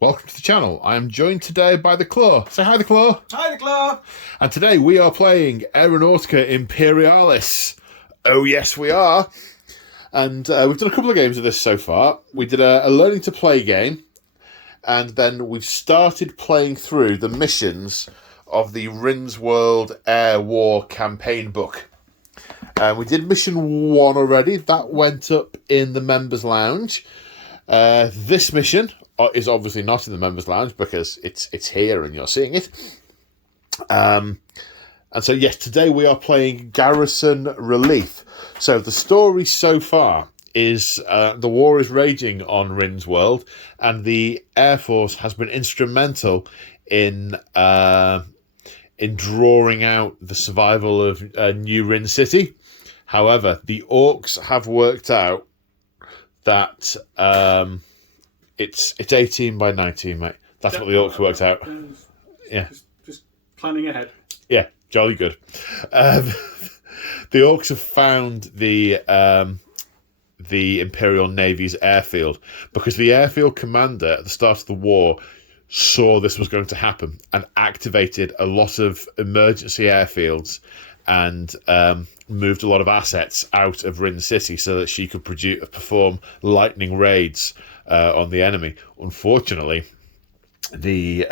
Welcome to the channel. I am joined today by the Claw. Say hi, the Claw. Hi, the Claw. And today we are playing Aeronautica Imperialis. Oh yes, we are. And we've done a couple of games of this so far. We did a learning to play game, and then we've started playing through the missions of the Rindsworld Air War campaign book. We did mission 1 already. That went up in the members' lounge. This mission is obviously not in the members' lounge because it's here and you're seeing it. And so, yes, today we are playing Garrison Relief. So the story so far is the war is raging on Rindsworld, and the Air Force has been instrumental in drawing out the survival of New Rin City. However, the Orcs have worked out that it's 18 by 19, mate. That's what the Orcs worked out. Yeah. Just planning ahead. Yeah, jolly good. The Orcs have found the Imperial Navy's airfield because the airfield commander at the start of the war saw this was going to happen and activated a lot of emergency airfields and moved a lot of assets out of Rin City so that she could perform lightning raids on the enemy. Unfortunately, the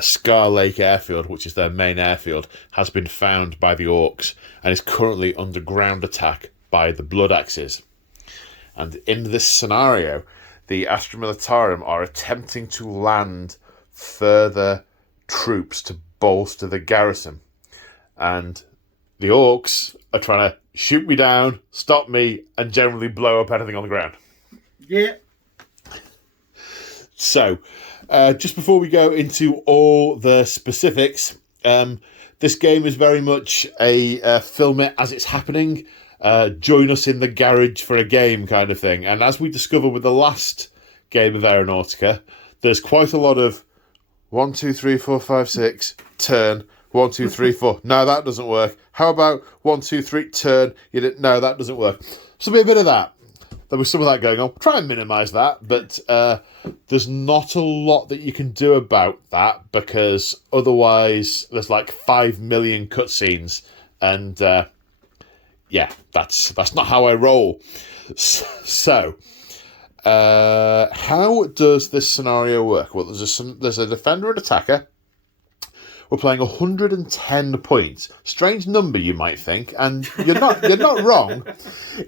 Scar Lake airfield, which is their main airfield, has been found by the Orcs and is currently under ground attack by the Blood Axes. And in this scenario, the Astra Militarum are attempting to land further troops to bolster the garrison. And the Orcs are trying to shoot me down, stop me, and generally blow up anything on the ground. Yeah. So, just before we go into all the specifics, this game is very much a film it as it's happening. Join us in the garage for a game kind of thing. And as we discovered with the last game of Aeronautica, there's quite a lot of 1, 2, 3, 4, 5, 6, turn. 1, 2, 3, 4. No, that doesn't work. How about 1, 2, 3, turn? No, that doesn't work. So there'll be a bit of that. There was some of that going on. Try and minimise that, but there's not a lot that you can do about that because otherwise there's like 5 million cutscenes, and yeah, that's not how I roll. So, how does this scenario work? Well, there's a defender and attacker. We're playing 110 points. Strange number, you might think, and you're not wrong.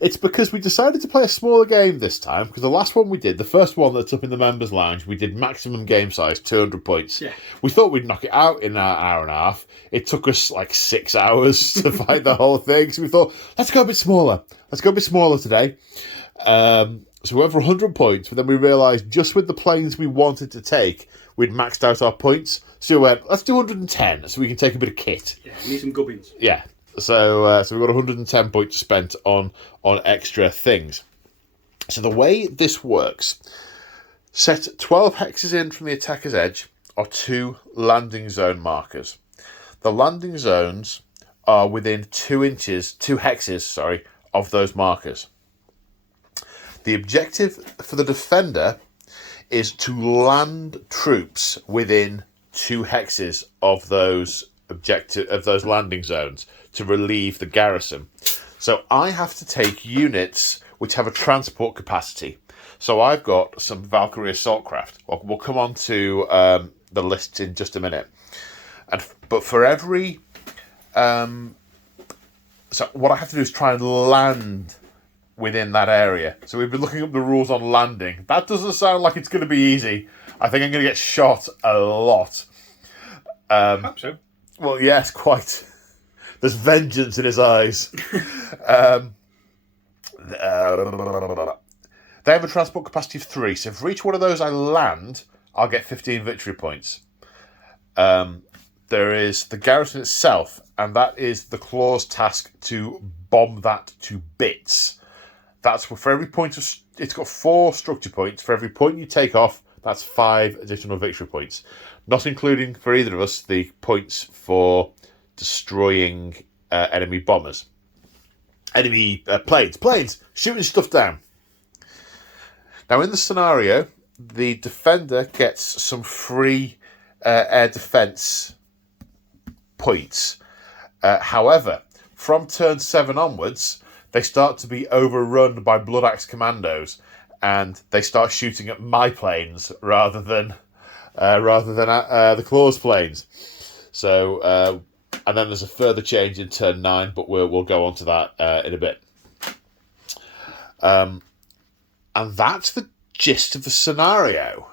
It's because we decided to play a smaller game this time, because the last one we did, the first one that's up in the members' lounge, we did maximum game size, 200 points. Yeah. We thought we'd knock it out in an hour and a half. It took us like 6 hours to fight the whole thing, so we thought, let's go a bit smaller. Let's go a bit smaller today. So we went for 100 points, but then we realised just with the planes we wanted to take, we'd maxed out our points. So we went, let's do 110 so we can take a bit of kit. Yeah, need some gubbins. Yeah. So we've got 110 points spent on extra things. So the way this works, set 12 hexes in from the attacker's edge are 2 landing zone markers. The landing zones are within 2 hexes, of those markers. The objective for the defender is to land troops within 2 hexes of those landing zones to relieve the garrison. So I have to take units which have a transport capacity. So I've got some Valkyrie assault craft. We'll come on to the lists in just a minute. But for every so what I have to do is try and land within that area. So we've been looking up the rules on landing. That doesn't sound like it's going to be easy. I think I'm going to get shot a lot. Hope so. Well, yes, quite. There's vengeance in his eyes. They have a transport capacity of 3, so for each one of those I land, I'll get 15 victory points. There is the garrison itself, and that is the Claw's task to bomb that to bits. That's for every point of... It's got 4 structure points. For every point you take off, that's 5 additional victory points. Not including, for either of us, the points for destroying enemy bombers. Enemy planes, shooting stuff down. Now, in the scenario, the defender gets some free air defense points. However, from turn 7 onwards, they start to be overrun by Blood Axe commandos, and they start shooting at my planes rather than the Claw's planes. So, and then there's a further change in turn 9, but we'll go on to that in a bit. And that's the gist of the scenario.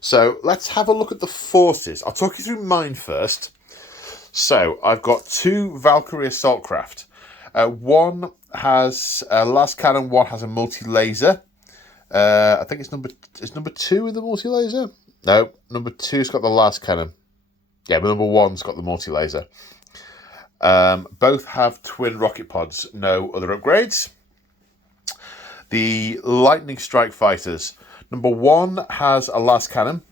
So let's have a look at the forces. I'll talk you through mine first. So I've got 2 Valkyrie assault craft. One has a las cannon. One has a multi-laser. I think it's number 2 in the multi-laser. No, number 2's got the las cannon. Yeah, but number 1's got the multi-laser. Both have twin rocket pods. No other upgrades. The lightning strike fighters. Number 1 has a las cannon.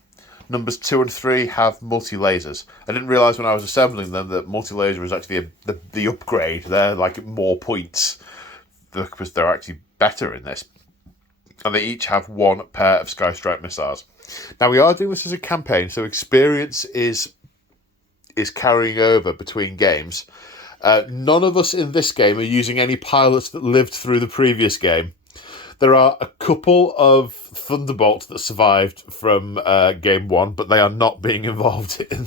Numbers 2 and 3 have multi-lasers. I didn't realise when I was assembling them that multi-laser is actually the upgrade. They're like more points because they're actually better in this. And they each have 1 pair of Sky Strike missiles. Now, we are doing this as a campaign, so experience is carrying over between games. None of us in this game are using any pilots that lived through the previous game. There are a couple of Thunderbolts that survived from Game 1, but they are not being involved in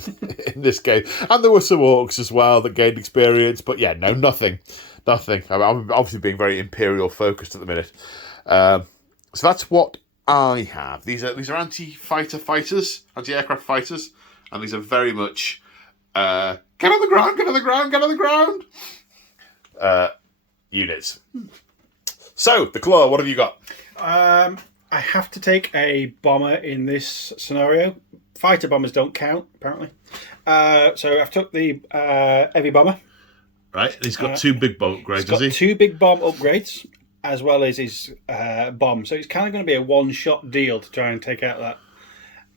this game. And there were some Orcs as well that gained experience, but yeah, no, nothing. I'm obviously being very Imperial focused at the minute. So that's what I have. These are anti-fighter fighters, anti-aircraft fighters, and these are very much get on the ground, get on the ground, get on the ground units. So, the Claw, what have you got? I have to take a bomber in this scenario. Fighter bombers don't count, apparently. So I've took the heavy bomber. Right, and he's got 2 big bomb upgrades, does he? He's got 2 big bomb upgrades, as well as his bomb. So it's kind of going to be a one-shot deal to try and take out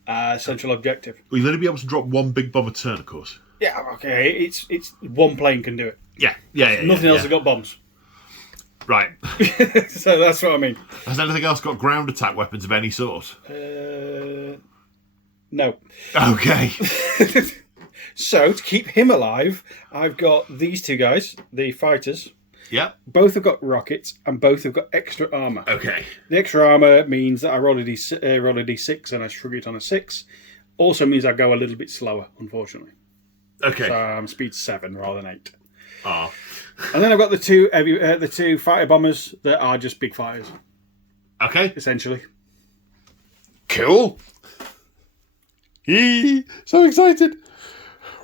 that central objective. Well, you'll only be able to drop 1 big bomb a turn, of course. Yeah, okay. It's 1 plane can do it. Yeah. Nothing else has got bombs. Right. So that's what I mean. Has anything else got ground attack weapons of any sort? No. Okay. So, to keep him alive, I've got these 2 guys, the fighters. Yep. Both have got rockets, and both have got extra armour. Okay. The extra armour means that I roll a D6 and I shrug it on a 6. Also means I go a little bit slower, unfortunately. Okay. So I'm speed 7 rather than 8. Ah. And then I've got the 2 fighter bombers that are just big fighters. Okay. Essentially. Cool. So excited.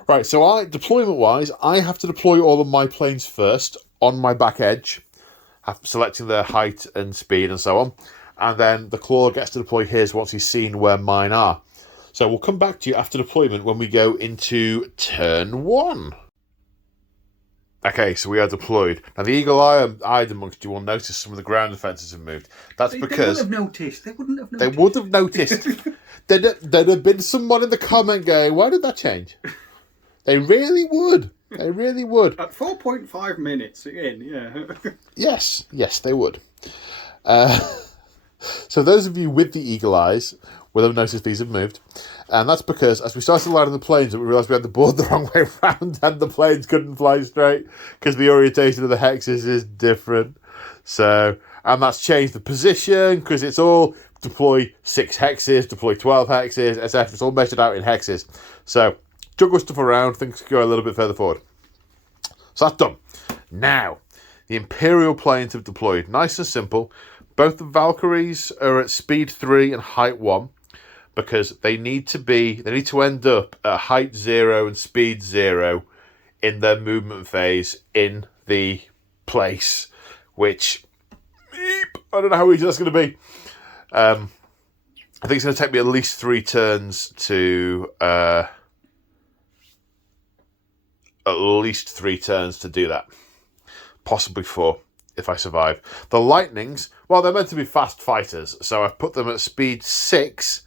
Right, so deployment-wise, I have to deploy all of my planes first on my back edge, selecting their height and speed and so on. And then the Claw gets to deploy his once he's seen where mine are. So we'll come back to you after deployment when we go into turn 1. Okay, so we are deployed. Now, the eagle-eyed amongst you will notice some of the ground defences have moved. That's because... They would have noticed. They wouldn't have noticed. They would have noticed. There'd have been someone in the comment going, why did that change? They really would. They really would. At 4.5 minutes again, yeah. Yes, they would. So those of you with the eagle eyes will have noticed these have moved. And that's because as we started landing the planes, we realised we had the board the wrong way around and the planes couldn't fly straight because the orientation of the hexes is different. So, and that's changed the position because it's all deploy 6 hexes, deploy 12 hexes, etc. It's all measured out in hexes. So, juggle stuff around, things go a little bit further forward. So that's done. Now, the Imperial planes have deployed. Nice and simple. Both the Valkyries are at speed 3 and height 1. Because they need to end up at height 0 and speed 0 in their movement phase in the place, which I don't know how easy that's going to be. I think it's going to take me at least 3 turns to do that, possibly 4 if I survive. The Lightnings, well, they're meant to be fast fighters, so I've put them at speed 6.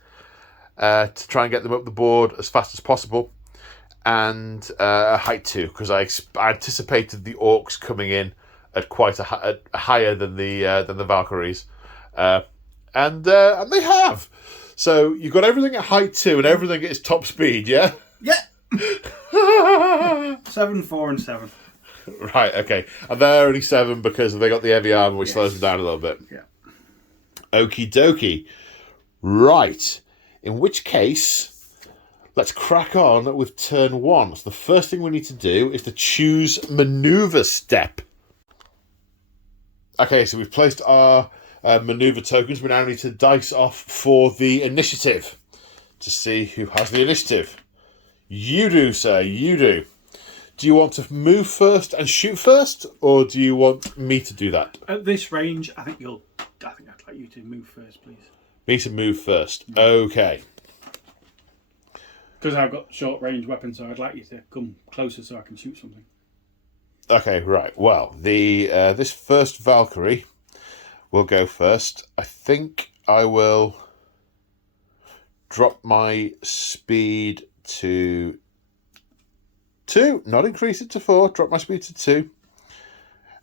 To try and get them up the board as fast as possible, and height 2 because I anticipated the Orcs coming in at quite higher than the Valkyries, and they have. So you've got everything at height 2 and everything at its top speed, yeah? Yeah. 7, 4, and 7. Right, okay. And they're only 7 because they got the heavy armor, which Yes. slows them down a little bit. Yeah. Okie dokie. Right. In which case, let's crack on with turn 1. So the first thing we need to do is to choose maneuver step. Okay, so we've placed our maneuver tokens. We now need to dice off for the initiative to see who has the initiative. You do, sir. You do. Do you want to move first and shoot first, or do you want me to do that? At this range, I think I'd like you to move first, please. Me to move first. Okay. Because I've got short range weapons, so I'd like you to come closer so I can shoot something. Okay, right. Well, the this first Valkyrie will go first. I think I will drop my speed to 2, not increase it to 4. Drop my speed to 2.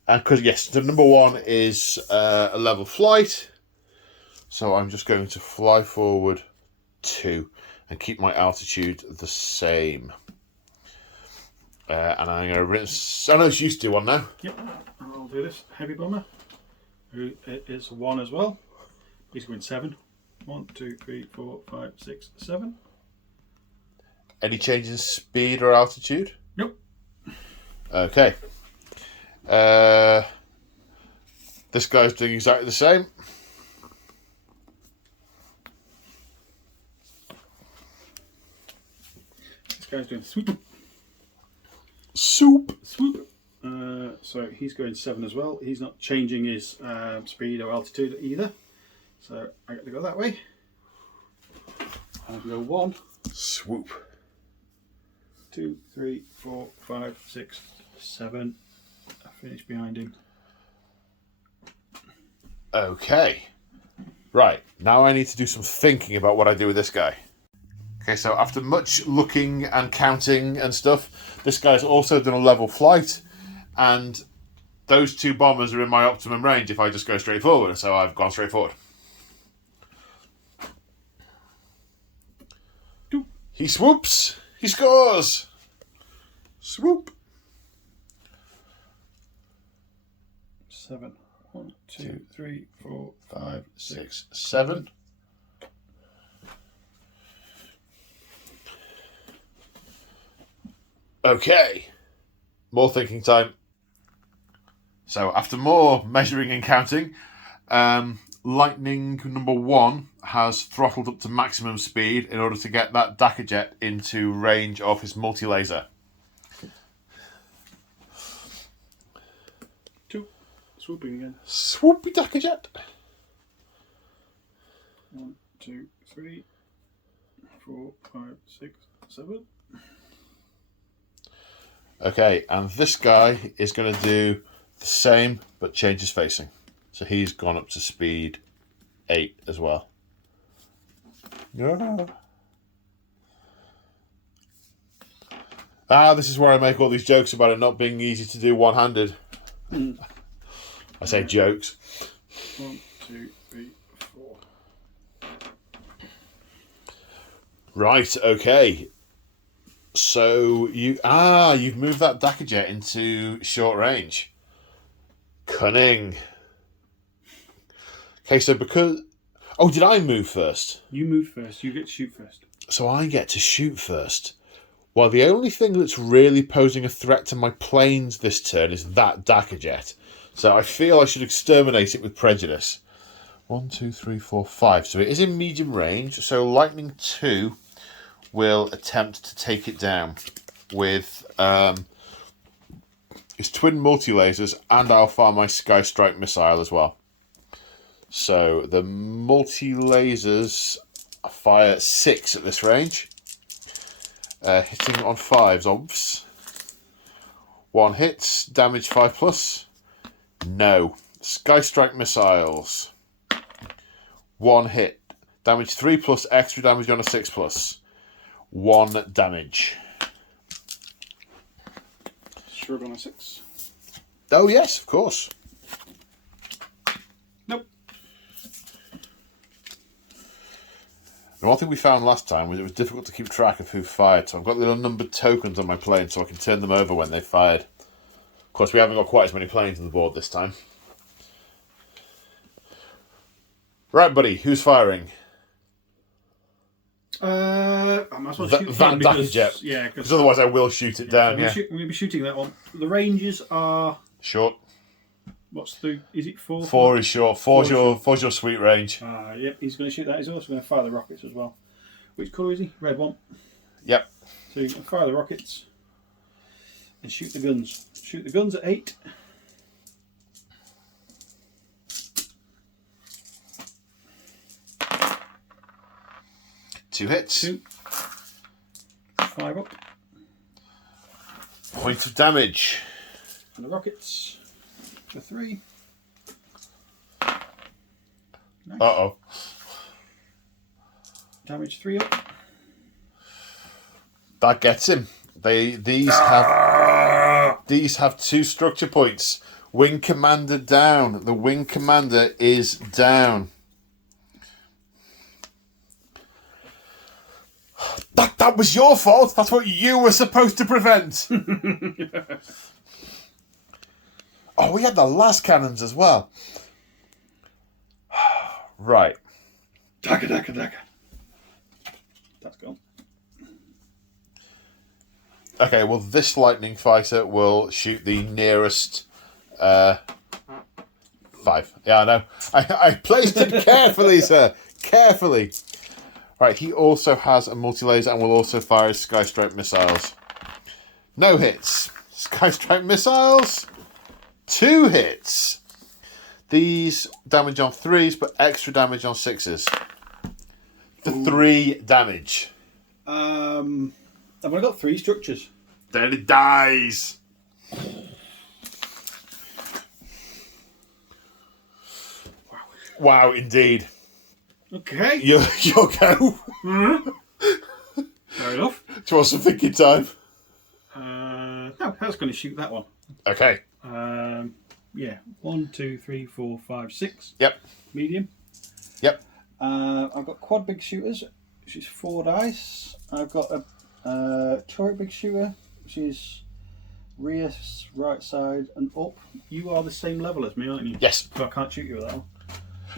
And because yes, the number 1 is a level flight, so I'm just going to fly forward 2 and keep my altitude the same. And I'm going to rinse. I know it's used to 1 now. Yep, and I'll do this. Heavy bomber, who is 1 as well. He's going 7. 1, 2, 3, 4, 5, 6, 7. Any change in speed or altitude? Nope. Okay. This guy's doing exactly the same. This guy's doing swoop. Soup. Swoop. So he's going 7 as well. He's not changing his speed or altitude either. So I get to go that way. I can go 1, Swoop. 2, 3, 4, 5, 6, 7. I finish behind him. Okay. Right. Now I need to do some thinking about what I do with this guy. Okay, so after much looking and counting and stuff, this guy's also done a level flight, and those 2 bombers are in my optimum range if I just go straight forward, so I've gone straight forward. He swoops! He scores! Swoop! 7. 1, 2, 3, 4, 5, 6, 7. Okay. More thinking time. So after more measuring and counting, Lightning number 1 has throttled up to maximum speed in order to get that Dakka Jet into range of his multi-laser. 2. Swooping again. Swoopy Dakka Jet. 1, 2, 3, 4, 5, 6, 7. Okay, and this guy is going to do the same, but change his facing. So he's gone up to speed 8 as well. No. This is where I make all these jokes about it not being easy to do one-handed. I say jokes. 1, 2, 3, 4. Right, okay. So you've moved that Dakka Jet into short range. Cunning. Okay, so because... Oh, did I move first? You move first. You get to shoot first. So I get to shoot first. Well, the only thing that's really posing a threat to my planes this turn is that Dakka Jet. So I feel I should exterminate it with prejudice. 1, 2, 3, 4, 5. So it is in medium range. So Lightning 2 will attempt to take it down with his twin multi-lasers, and I'll fire my Sky Strike missile as well. So the multi-lasers fire 6 at this range. Hitting on 5s, obvs. 1 hits, damage 5+. No. Sky Strike missiles. 1 hit, damage 3+, extra damage on a 6+. 1 damage. Shrug on a 6. Oh yes, of course. Nope. And one thing we found last time was it was difficult to keep track of who fired, so I've got little numbered tokens on my plane so I can turn them over when they fired. Of course, we haven't got quite as many planes on the board this time. Right, buddy, who's firing? I might as well shoot That him because, Dakajet. yeah, Because otherwise I will shoot it down, yeah. We're going to be shooting that one. The ranges are... Short. What's the... Is it 4? 4 is short. Four's your sweet range. Yep, he's going to shoot that. He's also going to fire the rockets as well. Which colour is he? Red one. Yep. So you can fire the rockets and shoot the guns. Shoot the guns at 8. Two hits. 2. 5 up. Point of damage. And the rockets for 3. Nice. Uh-oh. Damage 3 up. That gets him. These have 2 structure points. Wing commander down. The wing commander is down. That was your fault. That's what you were supposed to prevent. Oh, we had the last cannons as well. Right. Daka, daka, daka. That's gone. Okay, well, this lightning fighter will shoot the nearest 5. Yeah, I know. I placed it carefully, sir. Carefully. Right, he also has a multi-laser and will also fire his Sky Strike missiles. No hits. Sky Strike missiles. 2 hits. These damage on 3s, but extra damage on 6s. For 3 damage. I've only got 3 structures. Then it dies. Wow, indeed. Okay. Your go. Fair enough. Do you want some thinking time? No, I was going to shoot that one. Okay. Yeah. 1, 2, 3, 4, 5, 6. Yep. Medium. Yep. I've got quad big shooters, which is 4 dice. I've got a turret big shooter, which is rear, right side, and up. You are the same level as me, aren't you? Yes. So I can't shoot you with that one.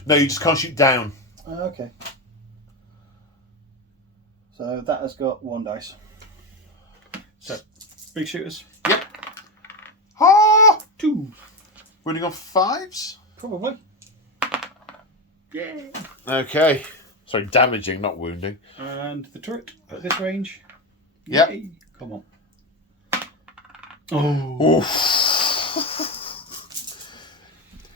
No, you just can't shoot down. Okay. So that has got 1 dice. So, big shooters. Yep. Ah! 2. Running on 5s? Probably. Yeah. Okay. Sorry, damaging, not wounding. And the turret at this range. Yep. Yay. Come on. Oh. Oof.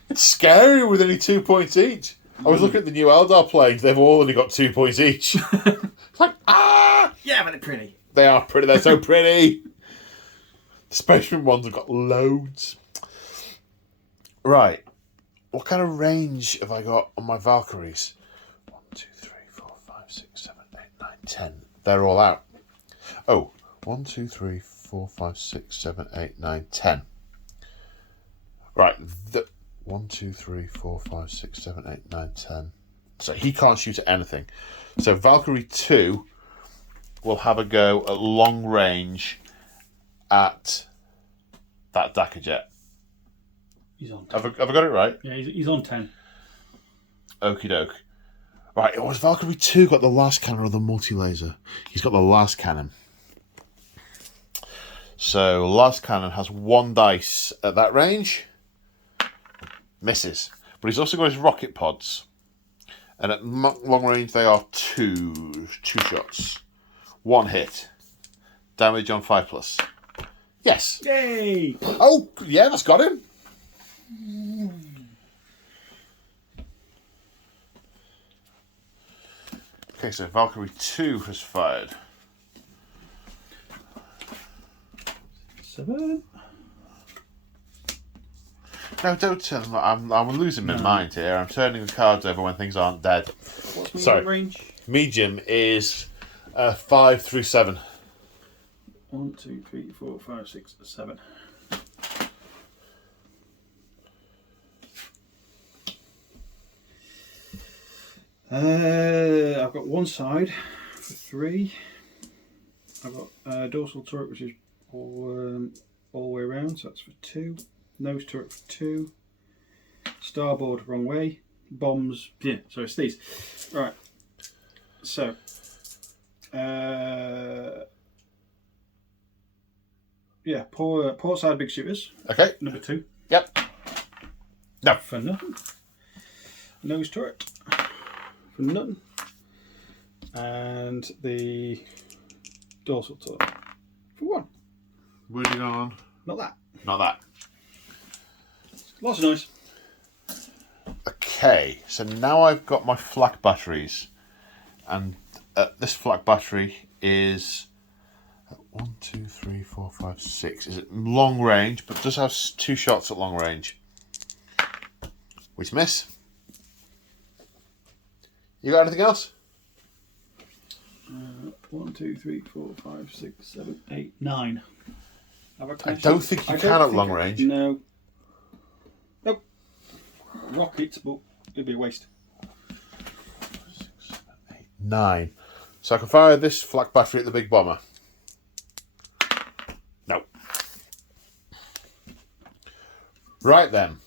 It's scary with only 2 points each. I was looking at the new Eldar planes. They've all only got 2 points each. It's like, ah! Yeah, but they're pretty. They are pretty. They're so pretty. The Spaceman ones have got loads. Right. What kind of range have I got on my Valkyries? 1, 2, 3, 4, 5, 6, 7, 8, 9, 10. They're all out. Oh, 1, 2, 3, 4, 5, 6, 7, 8, 9, 10. Right. 1, 2, 3, 4, 5, 6, 7, 8, 9, 10. So he can't shoot at anything. So Valkyrie 2 will have a go at long range at that Dakajet. He's on 10. Have I got it right? Yeah, he's on 10. Okie doke. Right, it was Valkyrie 2 got the last cannon or the multi-laser? He's got the last cannon. So last cannon has 1 dice at that range. Misses. But he's also got his rocket pods. And at long range they are 2 shots. 1 hit. Damage on 5+. Yes. Yay! Oh, yeah, that's got him. Okay, so Valkyrie 2 has fired. 7. No, don't turn them. I'm losing my mind here. I'm turning the cards over when things aren't dead. What's medium Sorry. range? Medium is 5 through 7. 1, 2, 3, 4, 5, 6, 7. I've got one side for 3. I've got dorsal turret, which is all the way around, so that's for 2. Nose turret for 2. Starboard, wrong way. Bombs, yeah, so it's these. Right. So, yeah, port side big shooters. Okay. Number 2. Yep. No. For nothing. Nose turret. For nothing. And the dorsal turret. For 1. Moving on. Not that. Not that. Lots of noise. Okay, so now I've got my flak batteries, and this flak battery is 1, 2, 3, 4, 5, 6. Is it long range, but does have 2 shots at long range, which miss. You got anything else? 1, 2, 3, 4, 5, 6, 7, 8, 9. I don't think you can at long range. No. Nope. Rockets, but it'd be a waste. 6, 7, 8, 9. So I can fire this flak battery at the big bomber. No. Right then.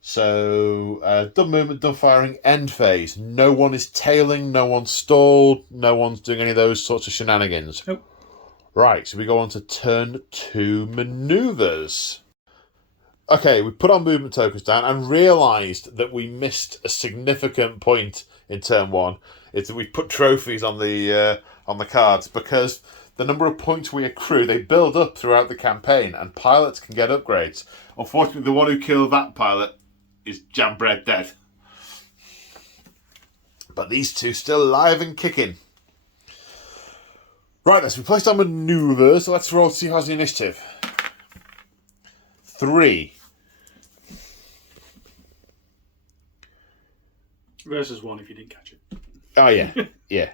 So, done movement, done firing, end phase. No one is tailing, no one's stalled, no one's doing any of those sorts of shenanigans. Nope. Right, so we go on to turn 2 manoeuvres. Okay, we put our movement tokens down and realised that we missed a significant point in turn 1. It's that we put trophies on the cards, because the number of points we accrue, they build up throughout the campaign, and pilots can get upgrades. Unfortunately, the one who killed that pilot is jam-bred dead. But these two still alive and kicking. Right, then, so we placed our manoeuvres, so let's roll to see how's the initiative. 3. Versus 1 if you didn't catch it. Oh, yeah. Yeah.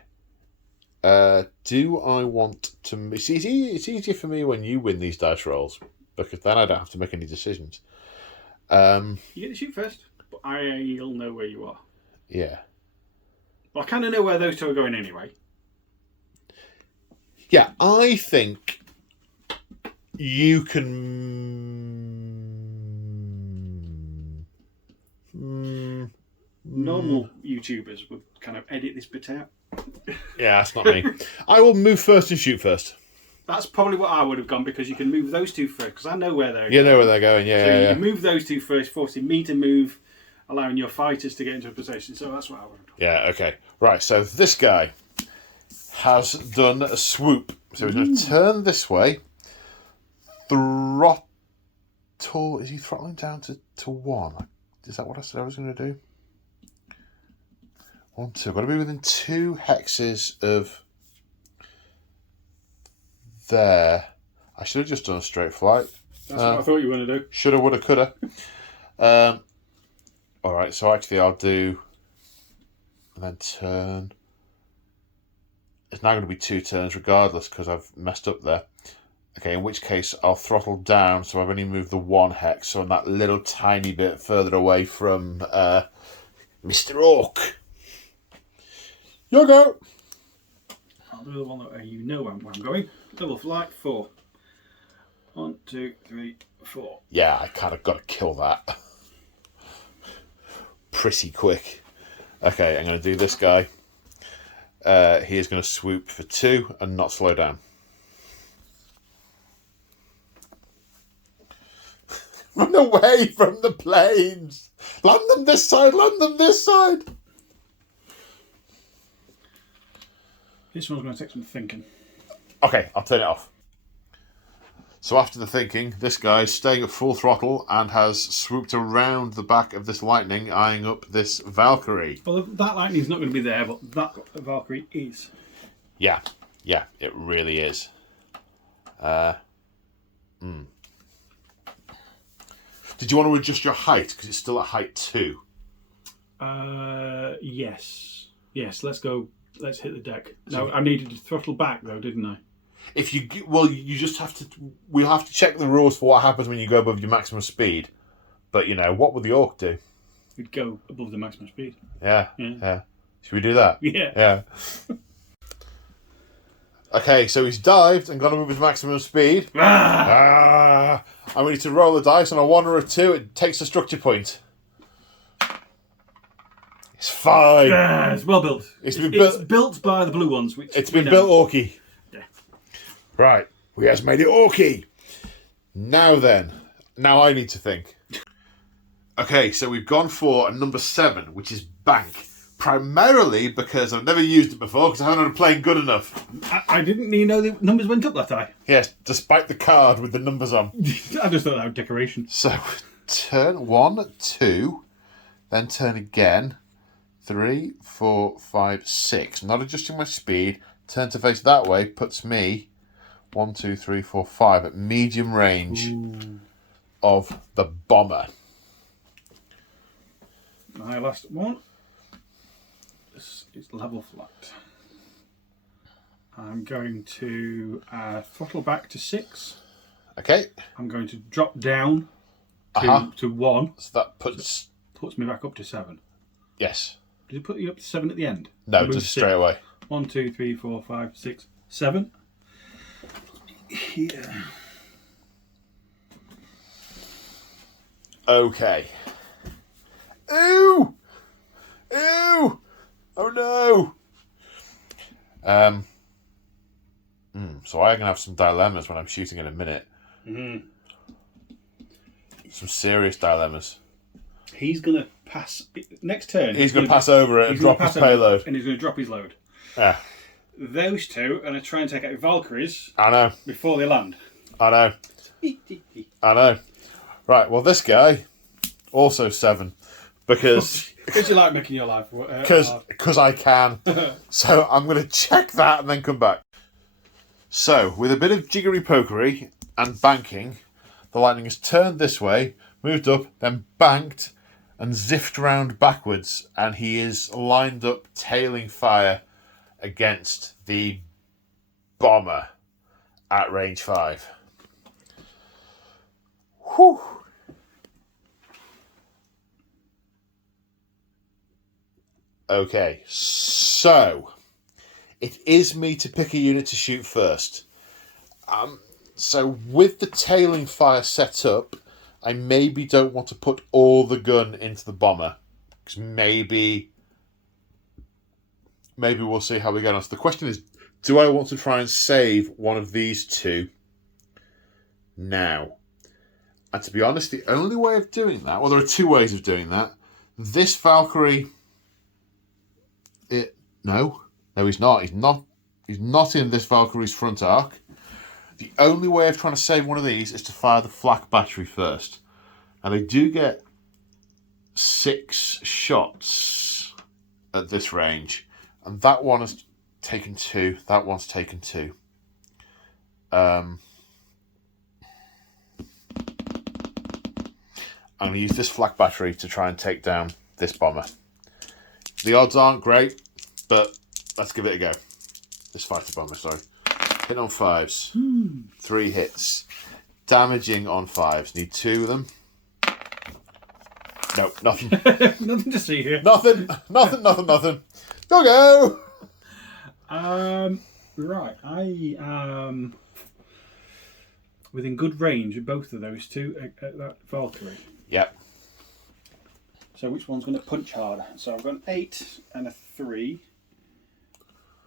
Do I want to... It's easier for me when you win these dice rolls, because then I don't have to make any decisions. You get to shoot first, but I'll know where you are. Yeah. Well, I kind of know where those two are going anyway. Yeah, I think you can... Normal YouTubers would kind of edit this bit out. Yeah, that's not me. I will move first and shoot first. That's probably what I would have gone, because you can move those two first, because I know where they're going. You know where they're going, yeah. So yeah, you can move those two first, forcing me to move, allowing your fighters to get into a position. So that's what I would have done. Yeah, okay. Right, so this guy has done a swoop. So he's going to turn this way. Throttle... Is he throttling down to 1? Is that what I said I was going to do? 1, 2. I've got to be within 2 hexes of there. I should have just done a straight flight. That's what I thought you were going to do. Shoulda, woulda, coulda. Alright, so actually I'll do... And then turn... It's now going to be 2 turns regardless, because I've messed up there. Okay, in which case I'll throttle down, so I've only moved the 1 hex, so I'm that little tiny bit further away from Mr. Orc. Your go! I'll do the one that you know where I'm going. Double flight, 4. 1, 2, 3, 4. Yeah, I kind of got to kill that. Pretty quick. Okay, I'm going to do this guy. He is going to swoop for 2 and not slow down. Run away from the planes! Land them this side, land them this side! This one's going to take some thinking. Okay, I'll turn it off. So after the thinking, this guy's staying at full throttle and has swooped around the back of this lightning, eyeing up this Valkyrie. Well, that lightning's not going to be there, but that Valkyrie is. Yeah, it really is. Did you want to adjust your height? Because it's still at height 2. Yes. Yes, let's go. Let's hit the deck. No, I needed to throttle back, though, didn't I? If you... Well, you just have to... We'll have to check the rules for what happens when you go above your maximum speed. But, what would the Orc do? we'd go above the maximum speed. Yeah. Should we do that? Yeah. Yeah. Okay, so he's dived and gone above his maximum speed. And we need to roll the dice on a 1 or a 2. It takes a structure point. It's fine. It's well built. It's been It's built. built by the blue ones. Which It's been built orky. Yeah. Right. We has made it orky. Now then. Now I need to think. Okay, so we've gone for a number 7, which is bank. Primarily because I've never used it before because I haven't had playing good enough. I didn't even know the numbers went up that high. Yes, despite the card with the numbers on. I just thought that was decoration. So, turn 1, 2, then turn again. 3, 4, 5, 6. Not adjusting my speed. Turn to face that way puts me 1, 2, 3, 4, 5 at medium range of the bomber. My last one. This is level flat. I'm going to throttle back to 6. Okay. I'm going to drop down to 1. So that puts. Puts me back up to 7. Yes. Did it put you up to 7 at the end? No, Move just 6. straight away. 1, 2, 3, 4, 5, 6, 7. Yeah. Okay. Ooh! Ooh! Oh no! So I'm gonna have some dilemmas when I'm shooting in a minute. Mm-hmm. Some serious dilemmas. He's going to pass. Next turn. He's going to pass over it and drop his payload. And he's going to drop his load. Yeah. Those two are going to try and take out Valkyries I know. before they land. I know. I know. Right, well, this guy, also 7. Because Because you like making your life hard. because I can. So I'm going to check that and then come back. So, with a bit of jiggery pokery and banking, the lightning has turned this way, moved up, then banked, and ziffed round backwards, and he is lined up, tailing fire against the bomber at range 5. Whew. Okay, so it is me to pick a unit to shoot first. So with the tailing fire set up, I maybe don't want to put all the gun into the bomber. Because maybe we'll see how we get on. So the question is, do I want to try and save one of these two now? And to be honest, the only way of doing that, well, there are 2 ways of doing that. This Valkyrie... No, he's not. He's not in this Valkyrie's front arc. The only way of trying to save one of these is to fire the flak battery first. And I do get 6 shots at this range. And that one has taken 2. That one's taken 2. I'm going to use this flak battery to try and take down this bomber. The odds aren't great, but let's give it a go. This fighter bomber, sorry. Hit on 5s. 3 hits. Damaging on 5s. Need 2 of them. No, nothing. Nothing to see here. Nothing. Go! Right. I am within good range of both of those two at that Valkyrie. Yep. So which one's going to punch hard? So I've got an 8 and a 3.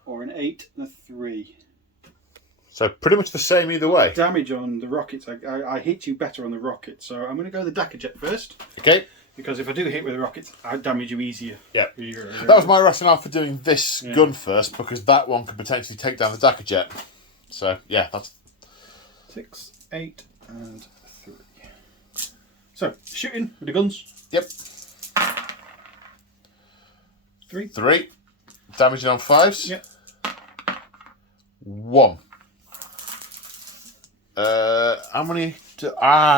Or an 8 and a 3. So pretty much the same either way. Damage on the rockets. I hit you better on the rockets. So I'm going to go the Dakka Jet first. Okay. Because if I do hit with the rockets, I damage you easier. Yeah. That was my rationale for doing this gun first, because that one could potentially take down the Dakka Jet. So, yeah, that's... 6, 8, and 3. So, shooting with the guns. Yep. 3. 3. Damaging on 5s. Yep. 1. How many? And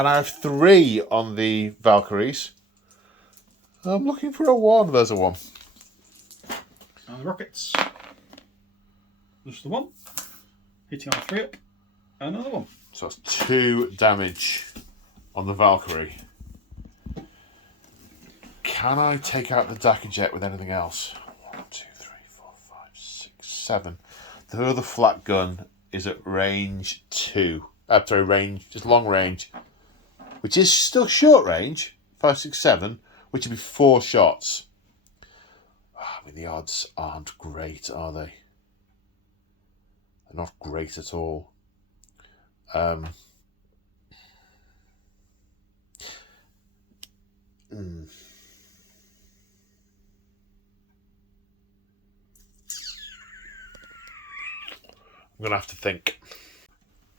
I have 3 on the Valkyries. I'm looking for a 1. There's a 1. And the rockets. Just the 1. Hitting on 3 up. Another 1. So that's 2 damage on the Valkyrie. Can I take out the Dakajet with anything else? 1, 2, 3, 4, 5, 6, 7. The other flat gun is at range 2. Just long range, which is still short range. 5, 6, 7, which would be 4 shots. I mean, the odds aren't great, are they? They're not great at all. I'm going to have to think.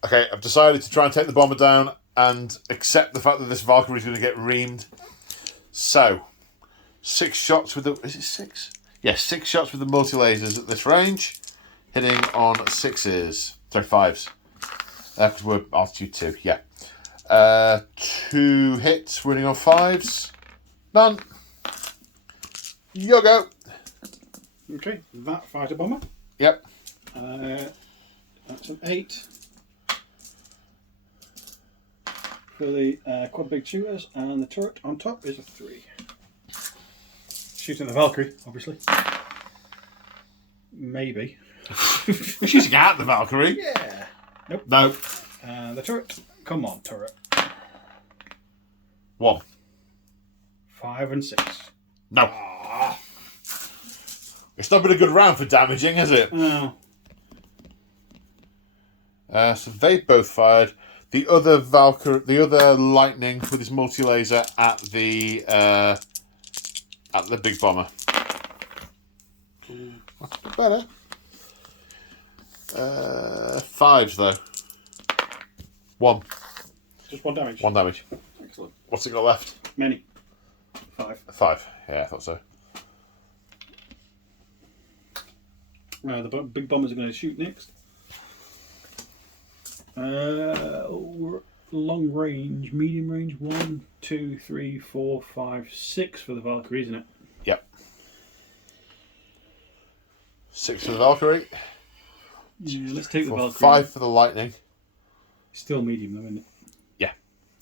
Okay, I've decided to try and take the bomber down and accept the fact that this Valkyrie is going to get reamed. So, 6 shots with the... Is it 6? Yes, 6 shots with the multi-lasers at this range. Hitting on 6s. Sorry, 5s. Because we're altitude 2, yeah. 2 hits running on 5s. Done. You go. Okay, that fighter bomber. Yep. That's an 8 for the quad big shooters, and the turret on top is a 3. Shooting the Valkyrie, obviously. Maybe. We're shooting at the Valkyrie. Yeah. Nope. No. And the turret. Come on, turret. 1. 5 and 6. No. Ah. It's not been a good round for damaging, has it? No. So they both fired. The other lightning with his multi-laser at the big bomber. That's a bit better. 5s though. 1. Just 1 damage. 1 damage. Excellent. What's it got left? Many. 5. 5. Yeah, I thought so. The big bombers are going to shoot next. Long range, medium range. 1, 2, 3, 4, 5, 6 for the Valkyrie, isn't it? Yep. 6 for the Valkyrie. Yeah, let's take the Valkyrie. 5 for the lightning. Still medium though, isn't it? Yeah,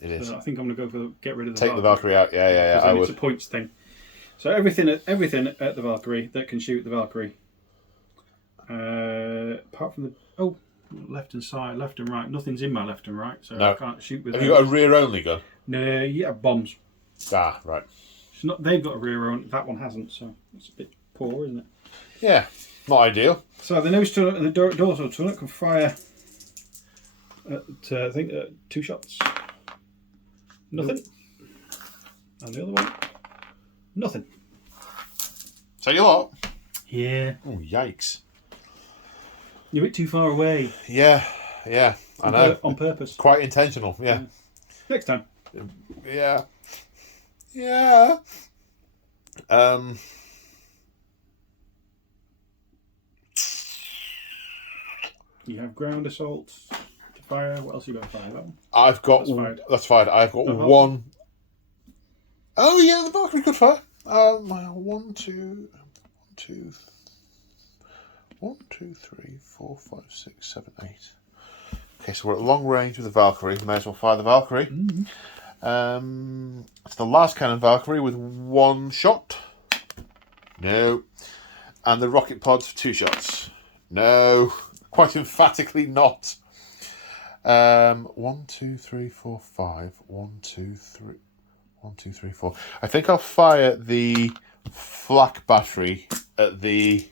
it is. So I think I'm going to go for get rid of the Take the Valkyrie out. Yeah. I would. It's a points thing. So everything at the Valkyrie that can shoot the Valkyrie. Apart from the left and side, left and right. Nothing's in my left and right, so No. I can't shoot with. Have you got a rear only gun? No, yeah, bombs. Ah, right. It's not. They've got a rear own. That one hasn't, so it's a bit poor, isn't it? Yeah, not ideal. So the nose turret and the dorsal turret can fire. I think 2 shots. Nothing. And the other one, nothing. So you lot? Yeah. Oh, yikes. You're a bit too far away. Yeah, I know. On purpose. Quite intentional, yeah. Next time. Yeah. You have ground assault to fire. What else you got to fire? That one? I've got... That's fired. I've got 1... Oh, yeah, the Valkyrie could fire. 1, 2... 1, 2, 3, 4, 5, 6, 7, 8. Okay, so we're at long range with the Valkyrie. May as well fire the Valkyrie. Mm-hmm. It's the last cannon Valkyrie with 1 shot. No. And the rocket pods for 2 shots. No. Quite emphatically not. 1, 2, 3, 4, 5. 1, 2, 3. 1, 2, 3, 4. I think I'll fire the flak battery at the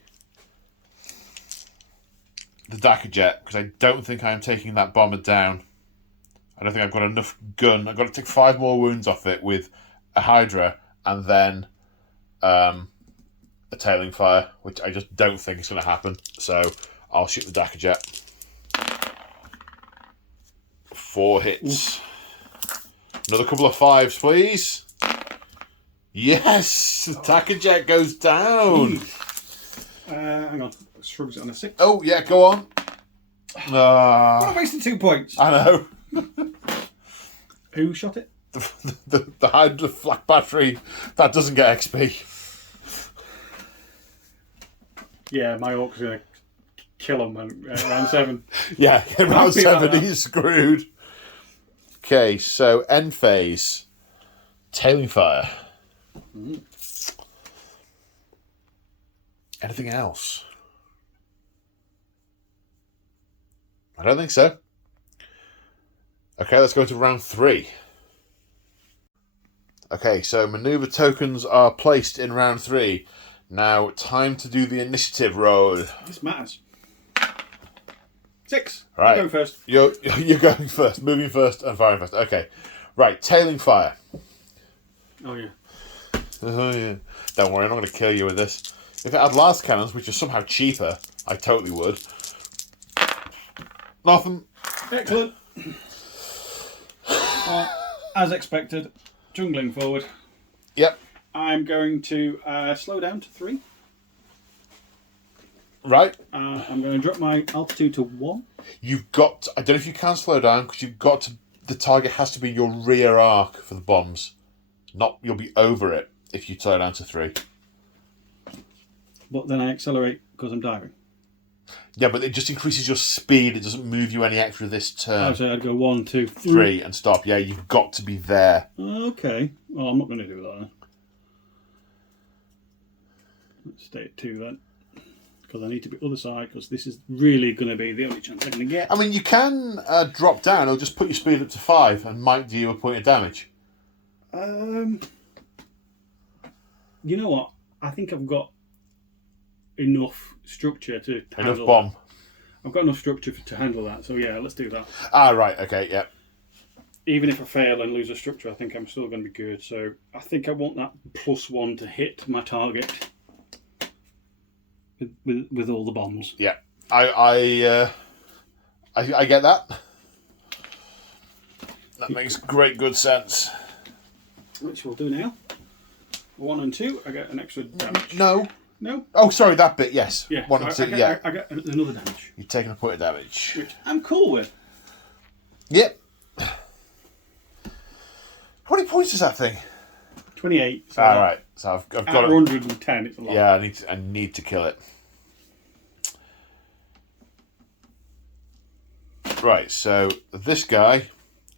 Dakajet, because I don't think I'm taking that bomber down. I don't think I've got enough gun. I've got to take 5 more wounds off it with a Hydra and then a tailing fire, which I just don't think is going to happen. So I'll shoot the Dakajet. 4 hits. Another couple of 5s, please. Yes! The Dakajet goes down. Hang on. Shrugs it on a 6. Oh, yeah, go on. I wasted 2 points. I know. Who shot it? The Hydra flak battery, that doesn't get XP. Yeah, my orc's going to kill him round 7. Yeah, in round Happy about 7 that. he's screwed. Okay, so end phase. Tailing fire. Anything else? I don't think so. Okay, let's go to round 3. Okay, so maneuver tokens are placed in round 3. Now, time to do the initiative roll. This matters. 6. Right. I'm going first. You're going first, moving first and firing first. Okay. Right, tailing fire. Oh, yeah. Oh, yeah. Don't worry, I'm not going to kill you with this. If it had last cannons, which are somehow cheaper, I totally would. Nothing. Excellent. As expected, jungling forward. Yep. I'm going to slow down to 3. Right. I'm going to drop my altitude to 1. You've got... I don't know if you can slow down, because you've got to... The target has to be your rear arc for the bombs. Not... You'll be over it if you slow down to 3. But then I accelerate because I'm diving. Yeah, but it just increases your speed. It doesn't move you any extra this turn. So I'd go 1, 2, 3 and stop. Yeah, you've got to be there. Okay. Well, I'm not going to do that then. Let's stay at 2 then. Because I need to be other side, because this is really going to be the only chance I'm going to get. I mean, you can drop down. It'll just put your speed up to 5 and might do you a point of damage. You know what? I think I've got enough structure to handle Enough bomb. that. I've got enough structure to handle that. So yeah, let's do that. Ah, right. Okay, yeah. Even if I fail and lose a structure, I think I'm still going to be good. So I think I want that +1 to hit my target with all the bombs. Yeah. I get that. That makes great good sense. Which we'll do now. 1 and 2, I get an extra damage. No. No? Oh, sorry, that bit, yes. Yeah. 1 and 2, yeah. I get another damage. You're taking a point of damage. Which I'm cool with. Yep. How many points is that thing? 28. So Right. So I've got at 110, it's a lot. Yeah, I need to kill it. Right, so this guy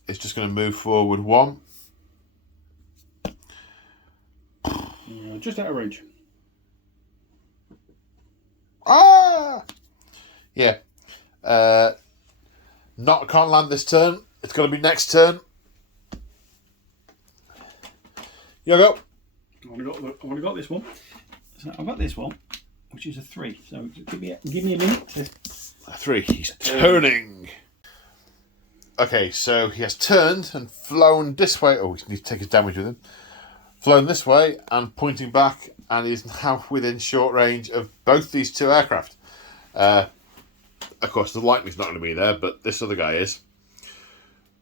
is just going to move forward 1. Yeah, just out of range. Ah! Yeah. Can't land this turn. It's got to be next turn. You go. I've only got this one. So I've got this one, which is a 3. So give me a minute to... 3. He's turning. Okay, so he has turned and flown this way. Oh, he needs to take his damage with him. Flown this way and pointing back, and is now within short range of both these 2 aircraft. Of course, the lightning's not going to be there, but this other guy is,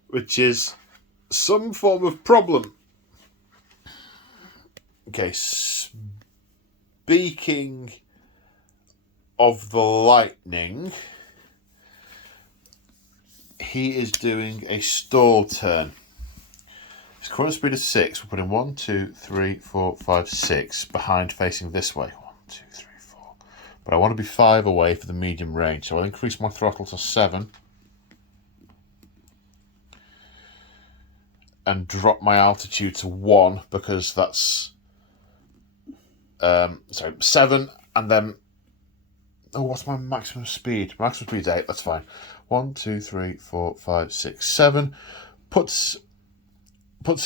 which is some form of problem. Okay, speaking of the lightning, he is doing a stall turn. His current speed is 6. We're putting 1, 2, 3, 4, 5, 6 behind, facing this way. 1, 2, 3, 4. But I want to be 5 away for the medium range, so I'll increase my throttle to 7 and drop my altitude to 1 because that's 7, and then what's my maximum speed? Maximum speed is 8. That's fine. 1, 2, 3, 4, 5, 6, 7. Puts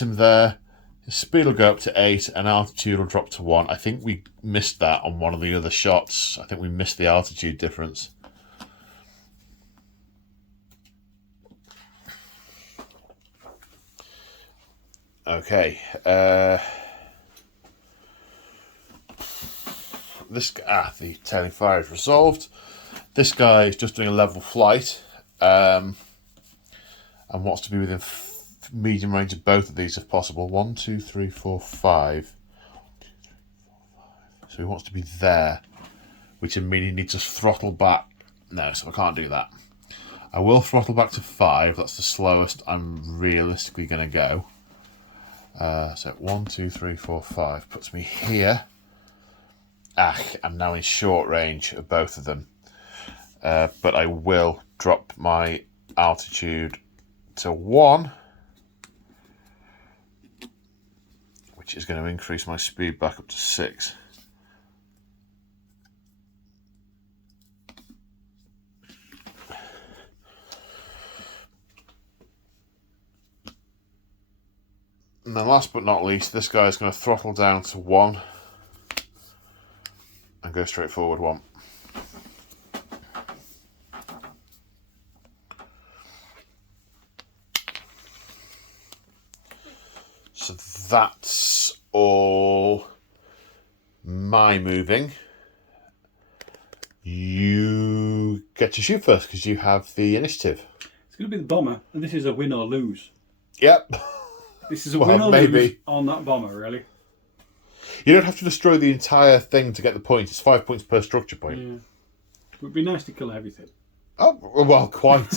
him there. His speed will go up to 8 and altitude will drop to 1. I think we missed that on one of the other shots. I think we missed the altitude difference. Okay. The tailing fire is resolved. This guy is just doing a level flight and wants to be within medium range of both of these if possible. 1, 2, 3, 4, 5. So he wants to be there, which would mean he needs to throttle back. No, so I can't do that. I will throttle back to 5. That's the slowest I'm realistically going to go. So 1, 2, 3, 4, 5 puts me here. I'm now in short range of both of them. But I will drop my altitude to 1, which is going to increase my speed back up to 6. And then last but not least, this guy is going to throttle down to 1 and go straight forward 1. So that's all my moving. You get to shoot first because you have the initiative. It's going to be the bomber, and this is a win or lose. Yep. This is a Well, win or maybe. lose on that bomber, really. You don't have to destroy the entire thing to get the point. It's 5 points per structure point. Yeah. It would be nice to kill everything. Oh, well, quite.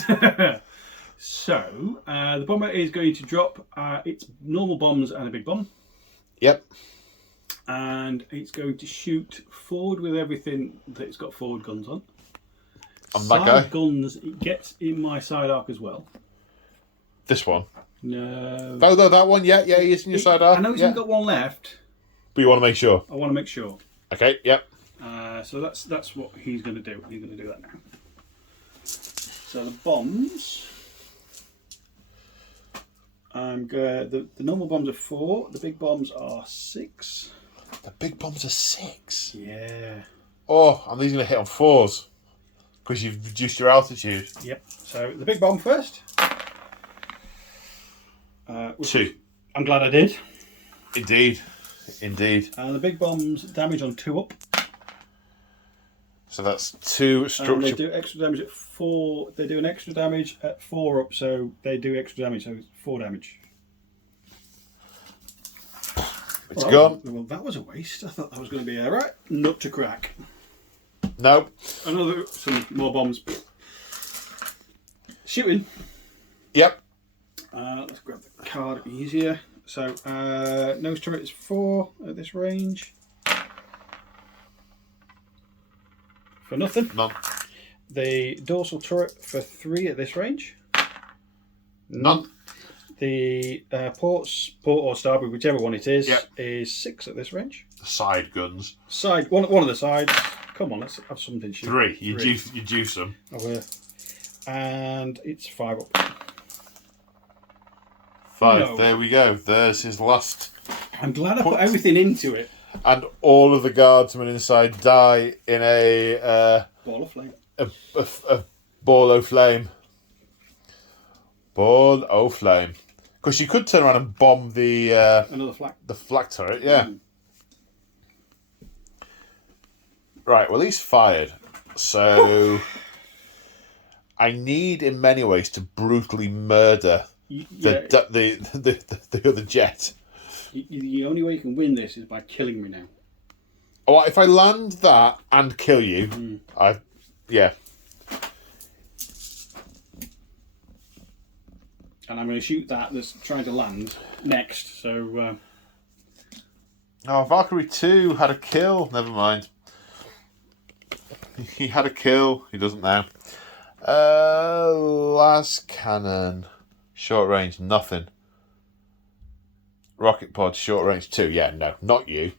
So, the bomber is going to drop its normal bombs and a big bomb. Yep. And it's going to shoot forward with everything that it's got forward guns on. On that Side guy? guns, it gets in my side arc as well. This one. No. Oh, no, that one. Yeah, he is in your side arc. I know it's yeah. only got one left. But you want to make sure. I want to make sure. Okay, yep. So that's what he's going to do. He's going to do that now. So the bombs. The normal bombs are 4. The big bombs are 6. The big bombs are 6. Yeah. Oh, and these are going to hit on 4s. Because you've reduced your altitude. Yep. So the big bomb first. 2. I'm glad I did. Indeed. And the big bombs damage on 2 up. So that's 2 And structure. they do extra damage at 4. They do an extra damage at 4 up, so they do extra damage, so it's 4 damage. It's gone. Well, that was a waste. I thought that was going to be a right nut to crack. Nope. Some more bombs. Shooting. Yep. Let's grab the card easier. So, nose turret is 4 at this range. For nothing. None. The dorsal turret for 3 at this range. None. The port or starboard, whichever one it is, Yep. is 6 at this range. The side guns. Side one of the sides. Come on, let's have something. 3. You juice them. I will. And it's 5 up. 5. No. There we go. There's his last. I'm glad I put everything into it. And all of the guardsmen inside die in a Ball of flame. a ball o' flame. Ball o' flame. Because you could turn around and bomb the Another flak. flak turret, yeah. Right, well he's fired. So I need in many ways to brutally murder the other jet. The only way you can win this is by killing me now. Oh, if I land that and kill you, yeah. And I'm going to shoot that that's trying to land next. So, Oh, Valkyrie 2 had a kill. Never mind. He had a kill. He doesn't now. Last cannon. Short range, nothing. Rocket pod, short range 2. Yeah, no, not you.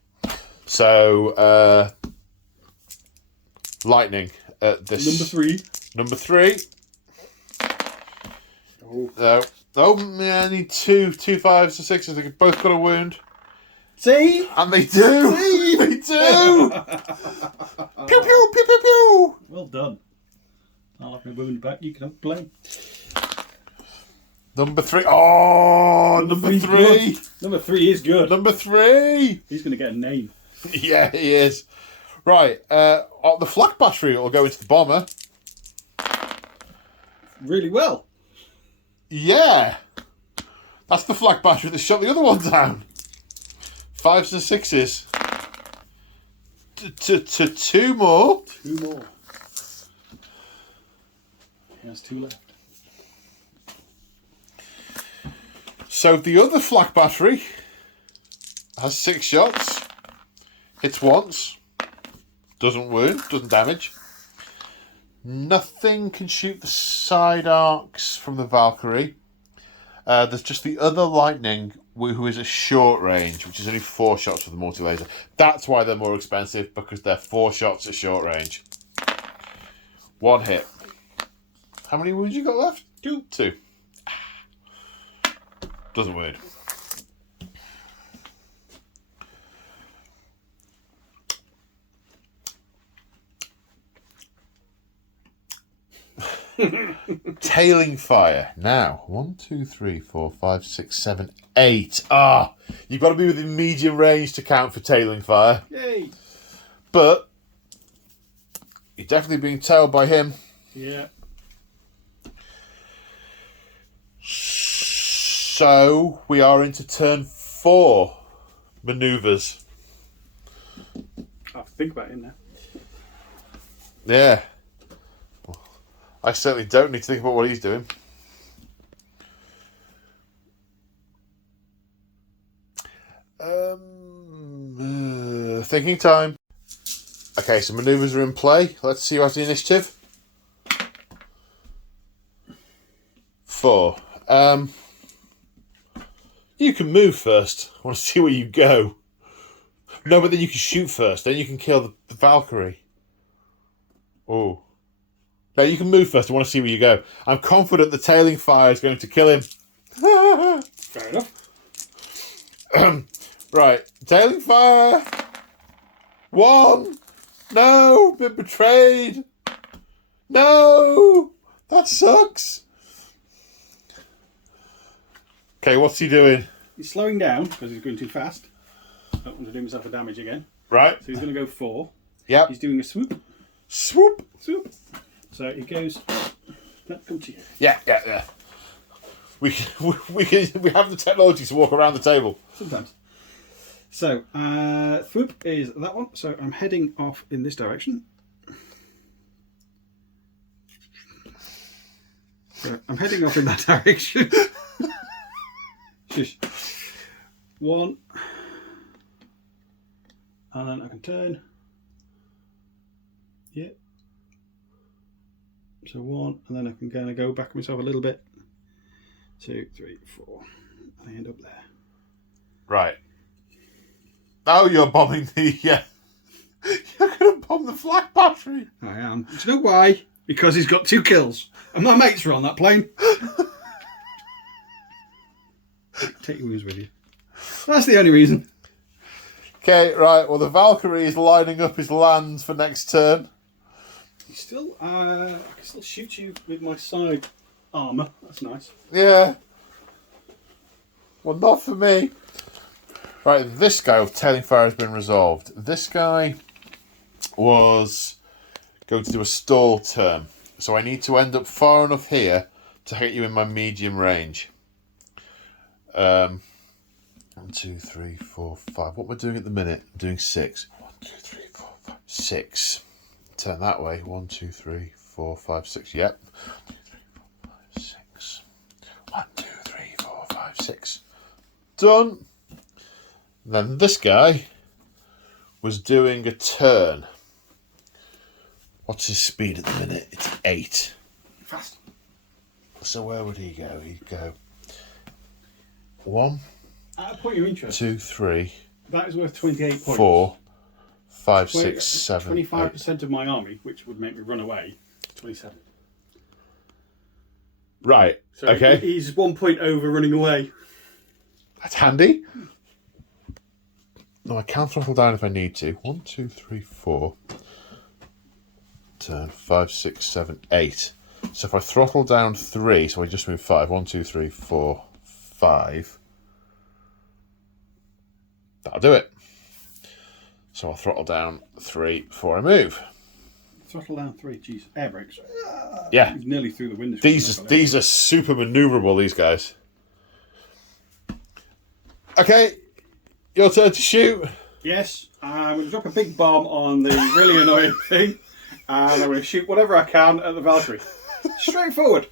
So, lightning at this. number 3. Number 3. Oh. No. Oh, man, I need 2 5s and 6s. They both got a wound. See? And they do! See? They do! Pew, pew, pew, pew, pew! Well done. I'll have my wound back. You can have blame. Number 3. Oh, number 3. Good. Number 3 is good. Number 3. He's going to get a name. Yeah, he is. Right. The flak battery will go into the bomber. Really well. Yeah. That's the flak battery that shot the other one down. 5s and 6s. To 2 more. 2 more. He has 2 left. So the other flak battery has 6 shots. Hits once. Doesn't wound. Doesn't damage. Nothing can shoot the side arcs from the Valkyrie. There's just the other lightning who is a short range, which is only 4 shots with the multi-laser. That's why they're more expensive, because they're 4 shots at short range. 1 hit. How many wounds you got left? 2. Doesn't wound. Tailing fire. Now, 1, 2, 3, 4, 5, 6, 7, 8. Ah, you've got to be within medium range to count for tailing fire. Yay! But you're definitely being tailed by him. Yeah. So we are into turn 4 manoeuvres. I have to think about it now. Yeah. I certainly don't need to think about what he's doing. Thinking time. Okay, so manoeuvres are in play. Let's see who has the initiative. 4. You can move first. I want to see where you go. No, but then you can shoot first. Then you can kill the Valkyrie. Oh. No, you can move first. I want to see where you go. I'm confident the tailing fire is going to kill him. Fair enough. Right. Tailing fire. 1. No. Been betrayed. No. That sucks. Okay, what's he doing? He's slowing down because he's going too fast. Don't want to do himself a damage again. Right. So he's going to go 4. Yep. He's doing a swoop. Swoop. Swoop. So he goes. Let's come to you. Yeah. We have the technology to walk around the table. Sometimes. So swoop is that one. So I'm heading off in this direction. So I'm heading off in that direction. Shush. 1. And then I can turn. Yeah. So 1, and then I can kind of go back myself a little bit. 2, 3, 4. And I end up there. Right. Now you're bombing the... You're going to bomb the flak battery. I am. Do you know why? Because he's got 2 kills. And my mates are on that plane. Take your wounds with you. That's the only reason. Okay, right. Well, the Valkyrie is lining up his lands for next turn. He's still, I can still shoot you with my side armour. That's nice. Yeah. Well, not for me. Right, this guy with tailing fire has been resolved. This guy was going to do a stall turn. So I need to end up far enough here to hit you in my medium range. 1, 2, 3, 4, 5. What we're doing at the minute? I'm doing 6. 1, 2, 3, 4, 5, 6. Turn that way. 1, 2, 3, 4, 5, 6. Yep. 1, 2, 3, 4, 5, 6. 1, 2, 3, 4, 5, 6. Done. Then this guy was doing a turn. What's his speed at the minute? It's 8. Fast. So where would he go? He'd go 1, At a point of interest, 2, 3, that is worth 28 points. 4, 5, 6, 7, 8. 25% of my army, which would make me run away. 27. Right. So Okay. he's 1 point over running away. That's handy. No, I can throttle down if I need to. 1, 2, 3, 4. Turn 5, 6, 7, 8. So if I throttle down 3, so I just move 5. 1, 2, 3, 4, 5. That'll do it. So I'll throttle down 3 before I move. Throttle down 3. Jeez. Air brakes. Yeah. He's nearly through the window. These are super maneuverable, these guys. Okay. Your turn to shoot. Yes. I'm going to drop a big bomb on the really annoying thing. And I'm going to shoot whatever I can at the Valkyrie. Straightforward.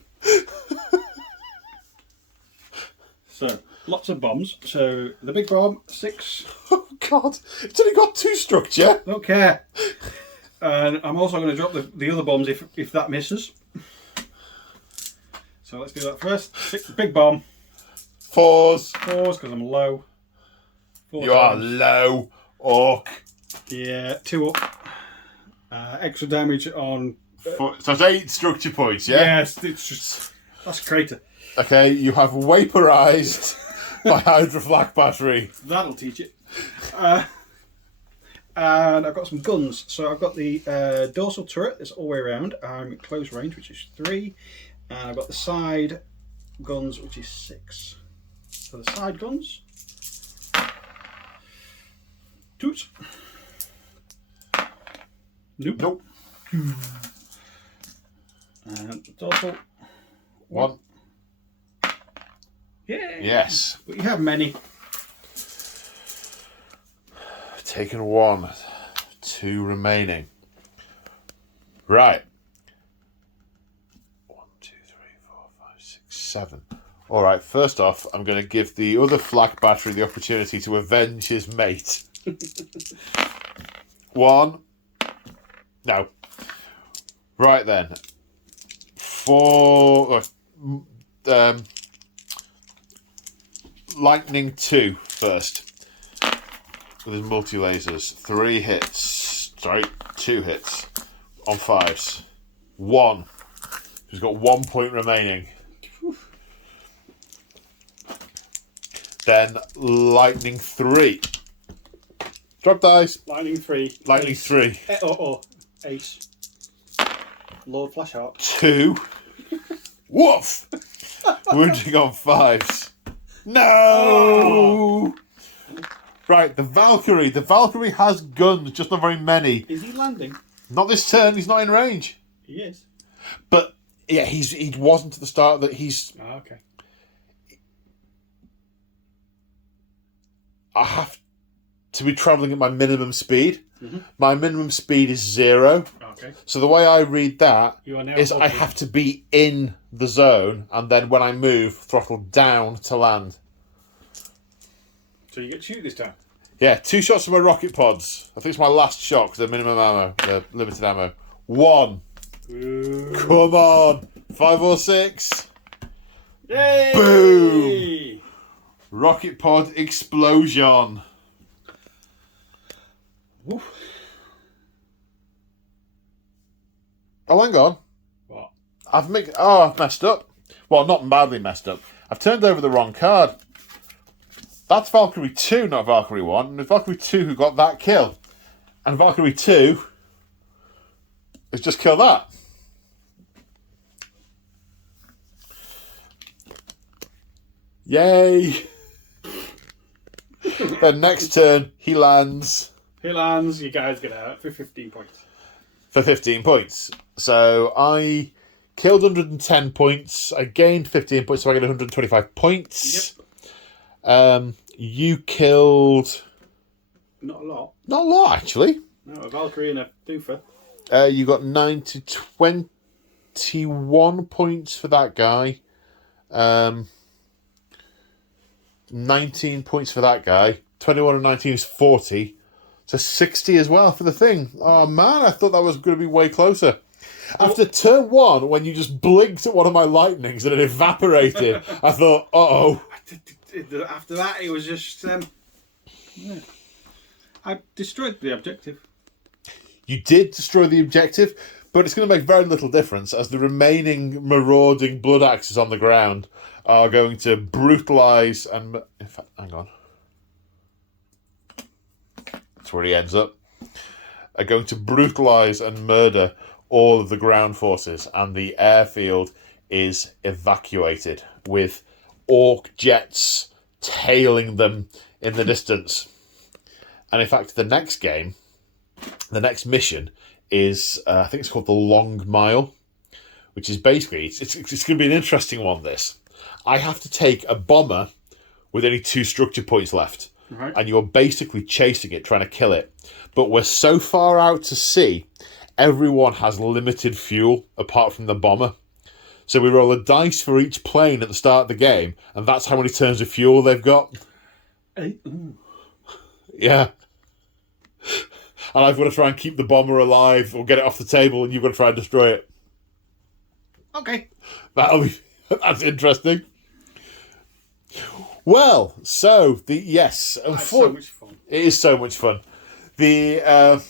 So, lots of bombs. So, the big bomb, 6. Oh, God. It's only got 2 structure. Don't care. And I'm also going to drop the other bombs if that misses. So, let's do that first. 6, big bomb. 4s. 4s, because I'm low. 4 You are times. low, orc. Yeah, 2 up. Extra damage on... So it's 8 structure points, yeah? Yes, it's just... That's a crater. Okay, you have vaporized by Hydra Flak Battery. That'll teach it. And I've got some guns. So I've got the dorsal turret that's all the way around. I'm at close range, which is 3. And I've got the side guns, which is 6. So the side guns. Toot. Nope. And the dorsal. 1. Yeah. Yes. But you have many. Taken 1. 2 remaining. Right. 1, 2, 3, 4, 5, 6, 7. All right. First off, I'm going to give the other flak battery the opportunity to avenge his mate. 1. No. Right then. 4. Lightning 2 first. With his multi-lasers. 3 hits. Sorry, 2 hits. On 5s. 1. He's got 1 point remaining. Then Lightning 3. Drop dice. Lightning 3. Lightning Ace. 3. Ace. Lord Flashheart. 2. Woof! Wounding on 5s. No! Right, the Valkyrie. The Valkyrie has guns, just not very many. Is he landing? Not this turn, he's not in range. He is. But, yeah, he wasn't at the start that he's... Oh, okay. I have to be travelling at my minimum speed. Mm-hmm. My minimum speed is 0. Okay. So the way I read that You are now is I have to be in the zone, and then when I move, throttle down to land. So you get to shoot this time? Yeah, 2 shots of my rocket pods. I think it's my last shot because they're minimum ammo. They're limited ammo. 1. Ooh. Come on. 5 or 6. Yay! Boom! Rocket pod explosion. Woof. Oh, hang on. What? I've messed up. Well, not badly messed up. I've turned over the wrong card. That's Valkyrie 2, not Valkyrie 1. And it's Valkyrie 2 who got that kill. And Valkyrie 2 has just killed that. Yay! Then next turn, he lands He lands, you guys get out for 15 points. for 15 points. So I killed 110 points. I gained 15 points, so I get 125 points. Yep. You killed... Not a lot. Not a lot, actually. No, a Valkyrie and a Doofer. You got 9 to 21 points for that guy. 19 points for that guy. 21 and 19 is 40. So 60 as well for the thing. Oh, man, I thought that was going to be way closer. After turn 1, when you just blinked at one of my lightnings and it evaporated, I thought, uh-oh. After that, it was just... yeah. I destroyed the objective. You did destroy the objective, but it's going to make very little difference as the remaining marauding blood axes on the ground are going to brutalise and... In fact, hang on. That's where he ends up. Are going to brutalise and murder all of the ground forces, and the airfield is evacuated with orc jets tailing them in the distance. And in fact, the next game, the next mission is, I think it's called the Long Mile, which is basically, it's going to be an interesting one, this. I have to take a bomber with only 2 structure points left. Right. And you're basically chasing it, trying to kill it. But we're so far out to sea, everyone has limited fuel apart from the bomber. So we roll a dice for each plane at the start of the game, and that's how many turns of fuel they've got. 8. Ooh. Yeah. And I've got to try and keep the bomber alive or get it off the table, and you've got to try and destroy it. Okay. That's interesting. Well, so That's so much fun. it is so much fun. I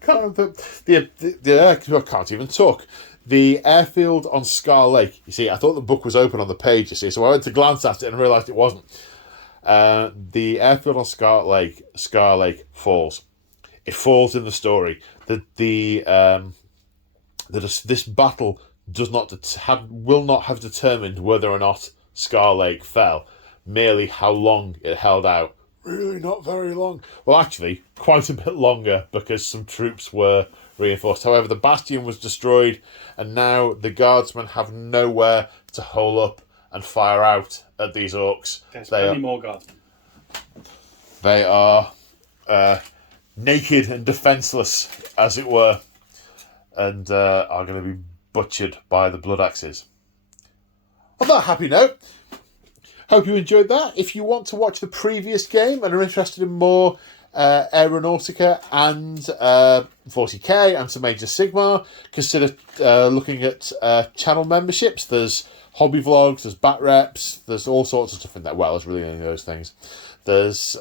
can't even talk. The airfield on Scar Lake. You see, I thought the book was open on the page. You see, so I went to glance at it and realised it wasn't. The airfield on Scar Lake falls. It falls in the story. This battle will not have determined whether or not Scar Lake fell, merely how long it held out. Really not very long. Well, actually, quite a bit longer because some troops were reinforced. However, the bastion was destroyed, and now the guardsmen have nowhere to hole up and fire out at these orcs. There's plenty more guardsmen. They are naked and defenceless, as it were, and are going to be butchered by the blood axes. On that happy note, hope you enjoyed that. If you want to watch the previous game and are interested in more Aeronautica and 40k and some Age of Sigmar, consider looking at channel memberships. There's hobby vlogs, there's bat reps, there's all sorts of stuff in there. Well, there's really any of those things. There's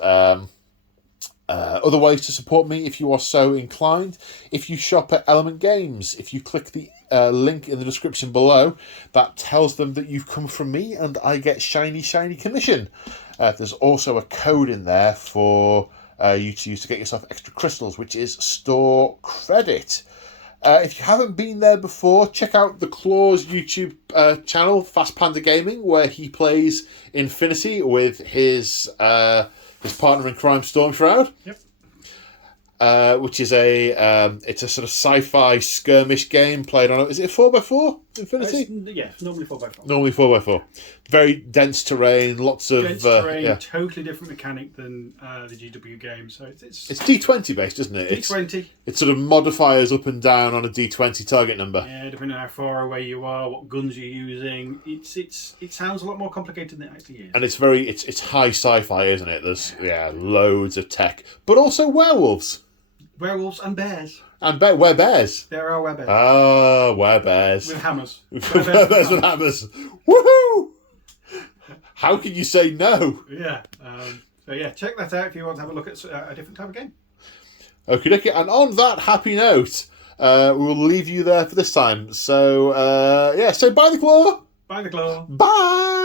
other ways to support me if you are so inclined. If you shop at Element Games, if you click the link in the description below, that tells them that you've come from me and I get shiny commission. There's also a code in there for you to use to get yourself extra crystals, which is store credit. If you haven't been there before, check out the Claw's YouTube channel, Fast Panda Gaming, where he plays Infinity with his partner in crime, Stormshroud. Yep. Which is it's a sort of sci-fi skirmish game played on. Is it a 4x4 Infinity? Yeah, normally 4x4. Normally 4x4. Very dense terrain, lots of dense terrain, totally different mechanic than the GW game. So it's D20 based, isn't it? D20. It's sort of modifiers up and down on a D20 target number. Yeah, depending on how far away you are, what guns you're using. It sounds a lot more complicated than it actually is. And it's high sci-fi, isn't it? There's loads of tech, but also werewolves. Werewolves and bears. And werebears. There are werebears. Ah, werebears. With hammers. Werebears with hammers. Woohoo! How can you say no? Yeah. So yeah, check that out if you want to have a look at a different type of game. Okie dokie. And on that happy note, we will leave you there for this time. So, say bye the claw. Bye the claw. Bye!